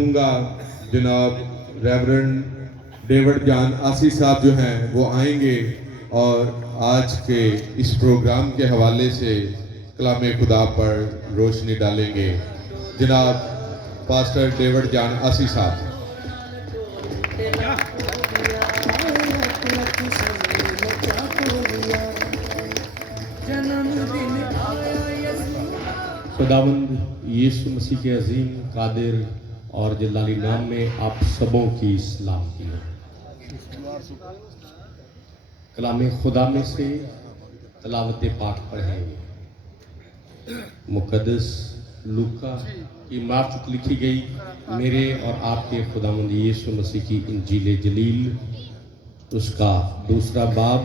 दूंगा। जनाब reverend David जान आसी साहब जो हैं वो आएंगे और आज के इस प्रोग्राम के हवाले से कलाम खुदा पर रोशनी डालेंगे। जनाब पास्टर डेविड जान आसी साहब। खुदावंद यीशु मसीह के अजीम कादिर और जलाली नाम में आप सबों की सलामती हो। कलाम खुदा में से तलावत पाक पढ़ेंगे। मुकद्दस लूका की मार्फत लिखी गई मेरे और आपके खुदावंद यीशु मसीह की इंजील जलील, उसका दूसरा बाब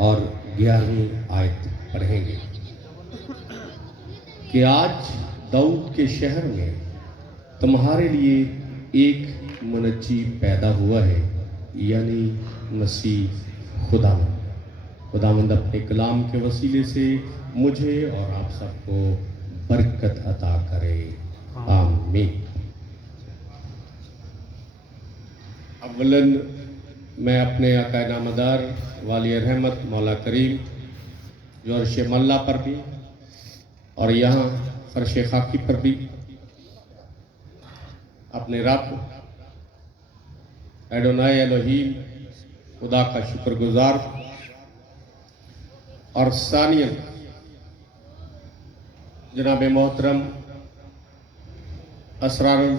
और 11वीं आयत पढ़ेंगे कि आज दाऊद के शहर में तुम्हारे लिए एक मुनज्जी पैदा हुआ है, यानी मसीह खुदावंद अपने कलाम के वसीले से मुझे और आप सबको बरकत अता करे, आमीन। अव्वलन मैं अपने आका नामदार वाली रहमत मौला करीम जो अर्श मल्ला पर भी और यहाँ फर्श खाकी पर भी अपने रब एडोनाई एलोहीम खुदा का शुक्रगुजार और सानियन जनाब मोहतरम असरारुल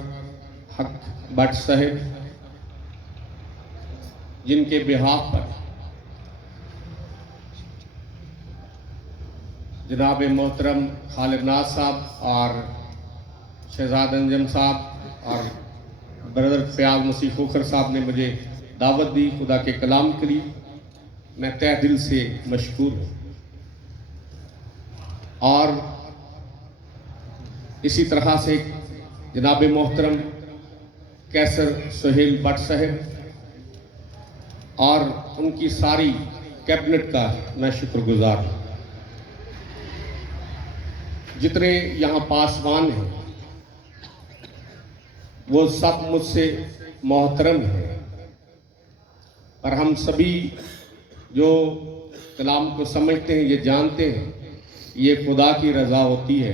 हक भट्ट साहब, जिनके बिहाफ पर जनाब मोहतरम खालिद नाज साहब और शहजाद अंजम साहब और ब्रदर फ़याज़ मसीह खोखर साहब ने मुझे दावत दी खुदा के कलाम के लिए, मैं तहे दिल से मशकूर हूँ। और इसी तरह से जनाब मोहतरम कैसर सुहेल भट्ट साहब और उनकी सारी कैबिनेट का मैं शुक्रगुजार हूँ। जितने यहाँ पासवान हैं वो सब मुझसे मोहतरम हैं, पर हम सभी जो कलाम को समझते हैं ये जानते हैं ये खुदा की रज़ा होती है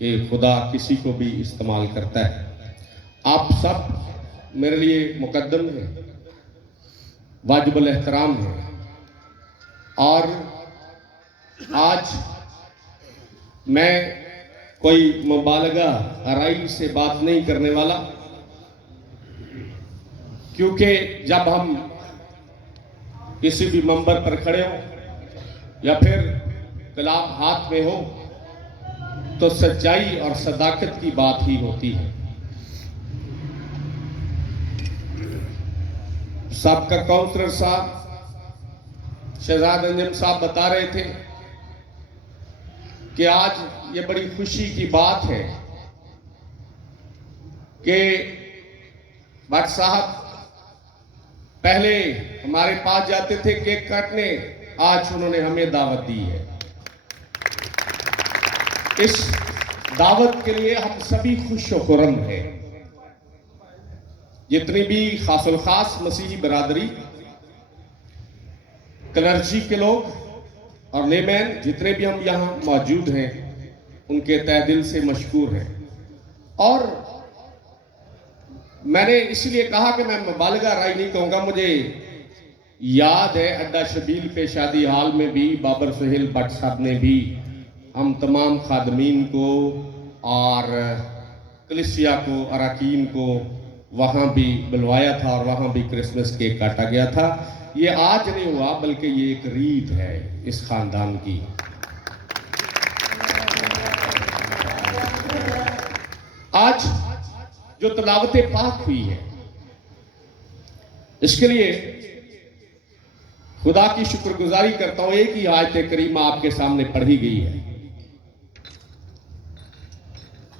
कि खुदा किसी को भी इस्तेमाल करता है। आप सब मेरे लिए मुकद्दम हैं, वाजिबुल एहतराम हैं। और आज मैं कोई मुबालगा आराई से बात नहीं करने वाला, क्योंकि जब हम किसी भी मंबर पर खड़े हो या फिर कलाम हाथ में हो तो सच्चाई और सदाकत की बात ही होती है। सबका काउंसलर साहब शहजाद अंजम साहब बता रहे थे कि आज ये बड़ी खुशी की बात है कि भट्ट साहब पहले हमारे पास जाते थे केक काटने, आज उन्होंने हमें दावत दी है। इस दावत के लिए हम सभी खुश व खुर्रम हैं। जितनी भी खासुल खास मसीही बरादरी, क्लर्जी के लोग और लेमैन जितने भी हम यहाँ मौजूद हैं, उनके तहे दिल से मशकूर हैं। और मैंने इसलिए कहा कि मैं मुबालगा राय नहीं कहूँगा। मुझे याद है अड्डा शबील पे शादी हाल में भी बाबर सुहेल भट्ट साहब ने भी हम तमाम खादमीन को और कलिसिया को, अराकीन को वहाँ भी बुलवाया था और वहाँ भी क्रिसमस केक काटा गया था। ये आज नहीं हुआ, बल्कि ये एक रीत है इस खानदान की। आज जो तलावत पाक हुई है, इसके लिए खुदा की शुक्रगुजारी करता हूं। एक ही आयत करीमा आपके सामने पढ़ी गई है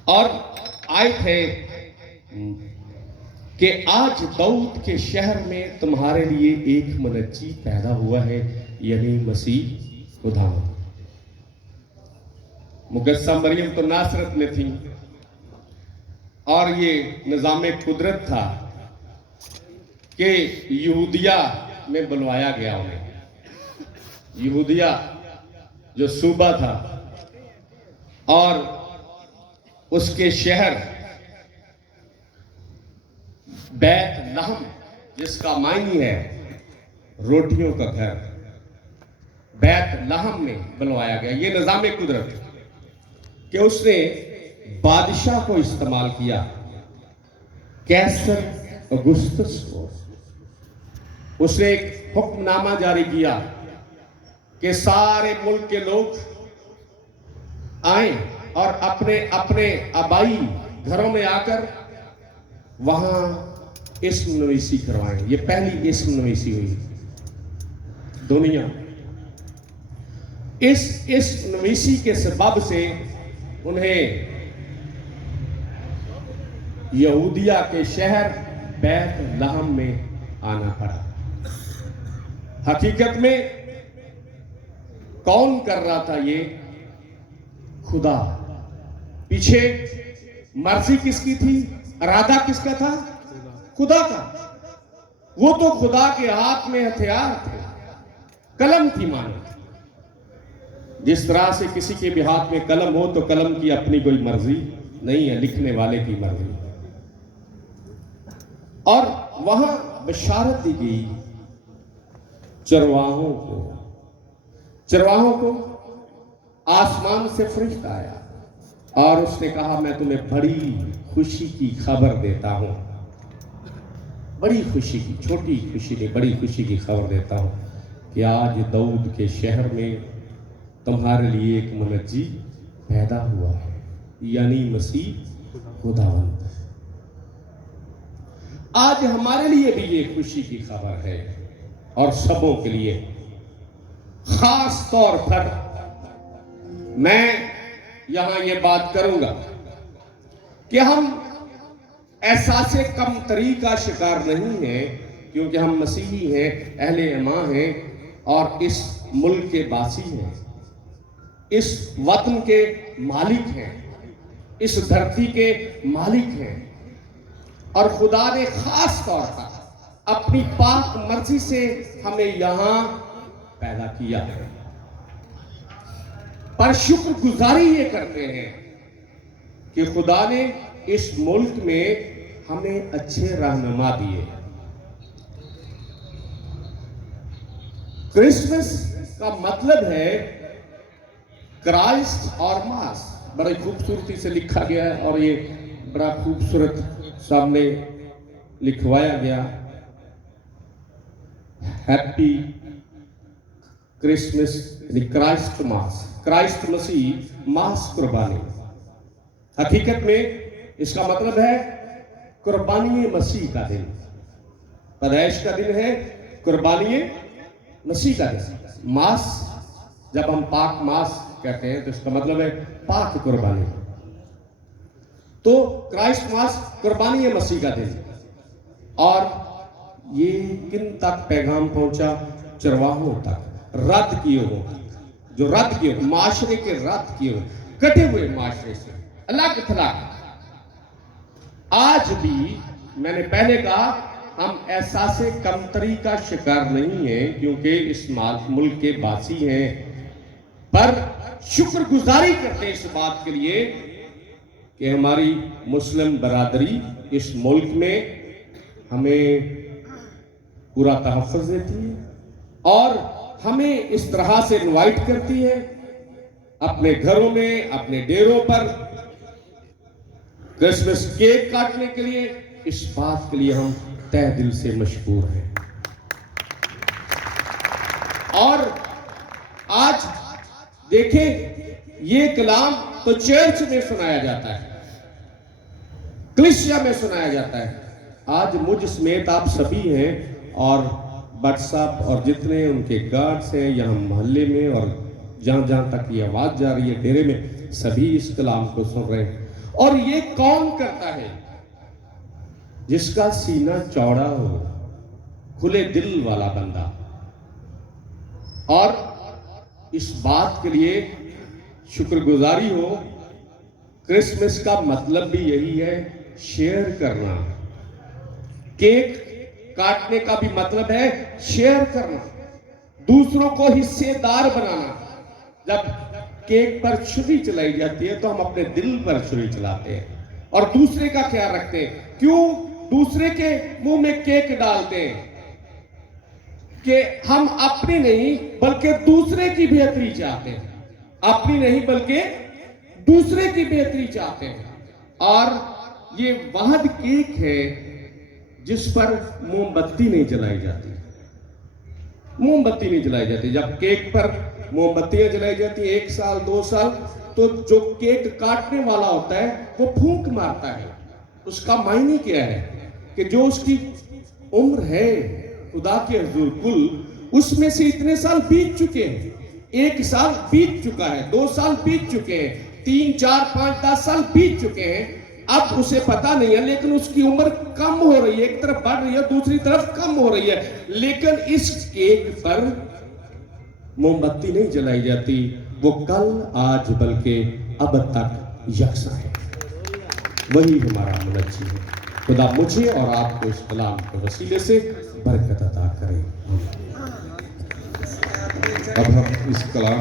और आयत है कि आज दाऊद के शहर में तुम्हारे लिए एक मुनज्जी पैदा हुआ है, यानी मसीह खुदावंद। मुकद्दसा मरियम तो नासरत में थी और ये निज़ाम कुदरत था कि यहूदिया में बुलवाया गया उन्हें। यहूदिया जो सूबा था और उसके शहर बैत लहम, जिसका मायने है रोटियों का घर, बैत लहम में बुलवाया गया। ये निज़ाम कुदरत कि उसने बादशाह को इस्तेमाल किया, कैसर अगुस्तस को। उसने एक हुक्मनामा जारी किया कि सारे मुल्क के लोग आए और अपने अपने आबाई घरों में आकर वहां इस्म नवीसी करवाएं। ये पहली इस्म नवीसी हुई दुनिया। इस नवीसी के सबब से उन्हें यहूदिया के शहर बैत लहम में आना पड़ा। हकीकत में कौन कर रहा था ये? खुदा। पीछे मर्जी किसकी थी? इरादा किसका था? खुदा का। वो तो खुदा के हाथ में हथियार थे, कलम थी मानो। जिस तरह से किसी के भी हाथ में कलम हो तो कलम की अपनी कोई मर्जी नहीं है, लिखने वाले की मर्जी। और वहां बशारत दी गई चरवाहों को आसमान से फरिश्ता आया और उसने कहा, मैं तुम्हें बड़ी खुशी की खबर देता हूं। बड़ी खुशी की, छोटी खुशी नहीं, बड़ी खुशी की खबर देता हूं कि आज दाऊद के शहर में तुम्हारे लिए एक मुनज्जी पैदा हुआ है, यानी मसीह खुदावंद। आज हमारे लिए भी ये खुशी की खबर है और सबों के लिए। खास तौर पर मैं यहां ये बात करूंगा कि हम एहसासे कमतरी का शिकार नहीं है, क्योंकि हम मसीही हैं, अहले ईमान हैं और इस मुल्क के बासी हैं, इस वतन के मालिक हैं, इस धरती के मालिक हैं। और खुदा ने खास तौर पर अपनी पाक मर्जी से हमें यहां पैदा किया है। पर शुक्रगुजारी ये करते हैं कि खुदा ने इस मुल्क में हमें अच्छे रहनुमा दिए। क्रिसमस का मतलब है क्राइस्ट और मास। बड़ी खूबसूरती से लिखा गया है और ये बड़ा खूबसूरत सामने लिखवाया गया, हैप्पी क्रिसमस यानी क्राइस्ट मास। क्राइस्ट मसीह, मास कुर्बानी। हकीकत में इसका मतलब है कुर्बानी मसीह का दिन। पैदाइश का दिन है कुर्बानी मसीह का दिन। मास, जब हम पाक मास कहते हैं तो इसका मतलब है पाक कुर्बानी। तो क्राइस्ट मास कुर्बानी मसीह का दिन। और ये किन तक पैगाम पहुंचा? चरवाहों तक, रद्द किए हो, जो रद्द किए, माशरे के रद्द किए हो, कटे हुए माशरे से अलग थलग। आज भी मैंने पहले कहा, हम एहसासे कमतरी का शिकार नहीं है, क्योंकि इस मुल्क के बासी हैं, पर शुक्रगुजारी करते हैं इस बात के लिए कि हमारी मुस्लिम बरादरी इस मुल्क में हमें पूरा तहफ़्फ़ुज़ देती है और हमें इस तरह से इनवाइट करती है अपने घरों में, अपने डेरों पर क्रिसमस केक काटने के लिए। इस बात के लिए हम तहे दिल से मशकूर हैं। और आज देखें, ये कलाम तो चर्च में सुनाया जाता है, कलीसिया में सुनाया जाता है। आज मुझ समेत आप सभी हैं और भट्ट साहब और जितने उनके गार्ड्स हैं यहाँ मोहल्ले में और जहां जहां तक ये आवाज जा रही है डेरे में, सभी इस कलाम को सुन रहे हैं। और ये कौन करता है? जिसका सीना चौड़ा हो, खुले दिल वाला बंदा। और इस बात के लिए शुक्रगुजारी हो, क्रिसमस का मतलब भी यही है, शेयर करना। केक काटने का भी मतलब है शेयर करना, दूसरों को हिस्सेदार बनाना। जब केक पर छुरी चलाई जाती है तो हम अपने दिल पर छुरी चलाते हैं और दूसरे का ख्याल रखते हैं। क्यों दूसरे के मुंह में केक डालते हैं? कि हम अपनी नहीं बल्कि दूसरे की बेहतरी चाहते हैं, अपनी नहीं बल्कि दूसरे की बेहतरी चाहते हैं। और ये वाहद केक है जिस पर मोमबत्ती नहीं जलाई जाती, मोमबत्ती नहीं जलाई जाती। जब केक पर मोमबत्तियां जलाई जाती है 1 साल 2 साल, तो जो केक काटने वाला होता है वो फूंक मारता है। उसका मायने क्या है कि जो उसकी उम्र है खुदा के हुजूर कुल, उसमें से इतने साल बीत चुके हैं। 1 साल बीत चुका है, 2 साल बीत चुके हैं, 3 4 5 10 साल बीत चुके हैं। अब उसे पता नहीं है, लेकिन उसकी उम्र कम हो रही है, एक तरफ बढ़ रही है, दूसरी तरफ कम हो रही है। लेकिन इस केक पर मोमबत्ती नहीं जलाई जाती, वो कल आज बल्कि अब तक यकसा है। वही हमारा मुनज्जी है। खुदा मुझे और आपको इस कलाम के वसीले से बरकत अता करे। अब हम इस कलाम